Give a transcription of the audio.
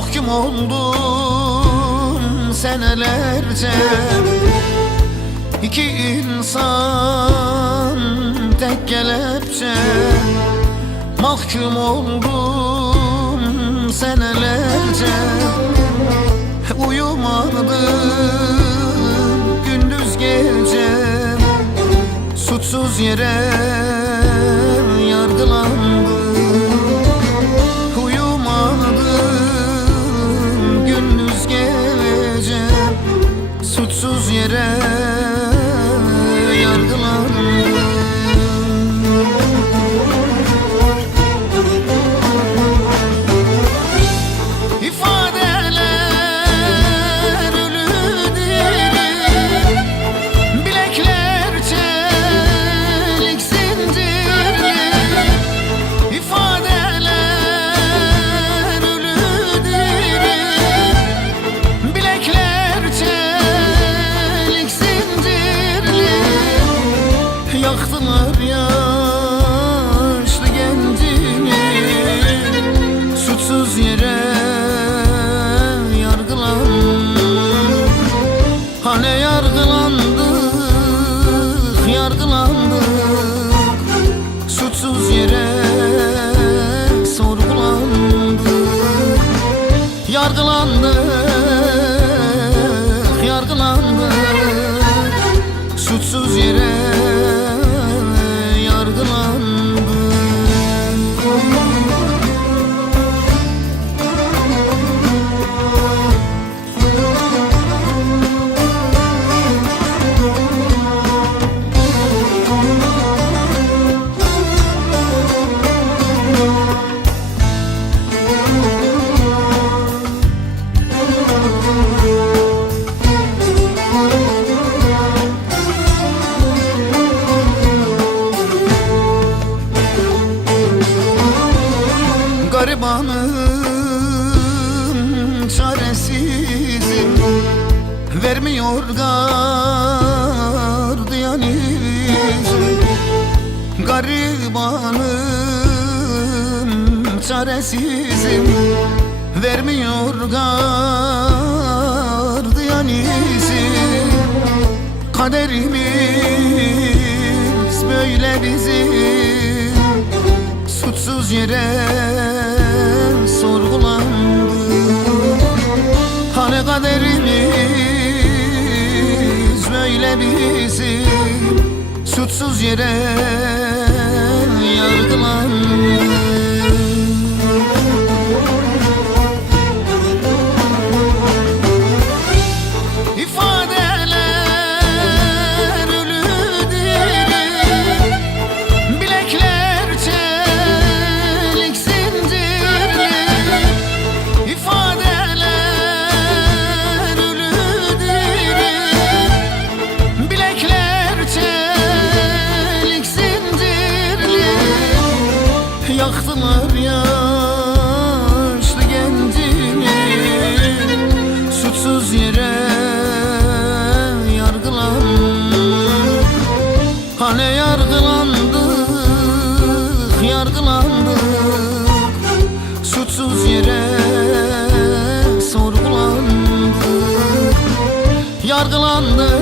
mahkum oldum senelerce. İki insan tek kelepçe, mahkum oldum senelerce. Uyumadım gündüz gece, suçsuz yere yargılandım. Uyumadım gündüz gece, suçsuz yere yargılandım. İfadeler ölü diri, bilekler çelik zincirli. İfadeler ölü diri, bilekler çelik zincirli. Yaktılar yaşlı gencini, suçsuz yere yargılandık. Hani yargılandık, suçsuz yere sorgulandık. Yargılandık, suçsuz yere yargılandık. Garibanım, çaresizim, vermiyor gardiyan izin. Garibanım, çaresizim, vermiyor gardiyan izin. Kaderimiz böyle bizim, suçsuz yere sorgulandı. Hani kaderimiz böyle bizim, suçsuz yere yargılandı. Yaktılar yaşlı gencini, suçsuz yere yargılandık. Hani yargılandık, suçsuz yere sorgulandık. Yargılandık,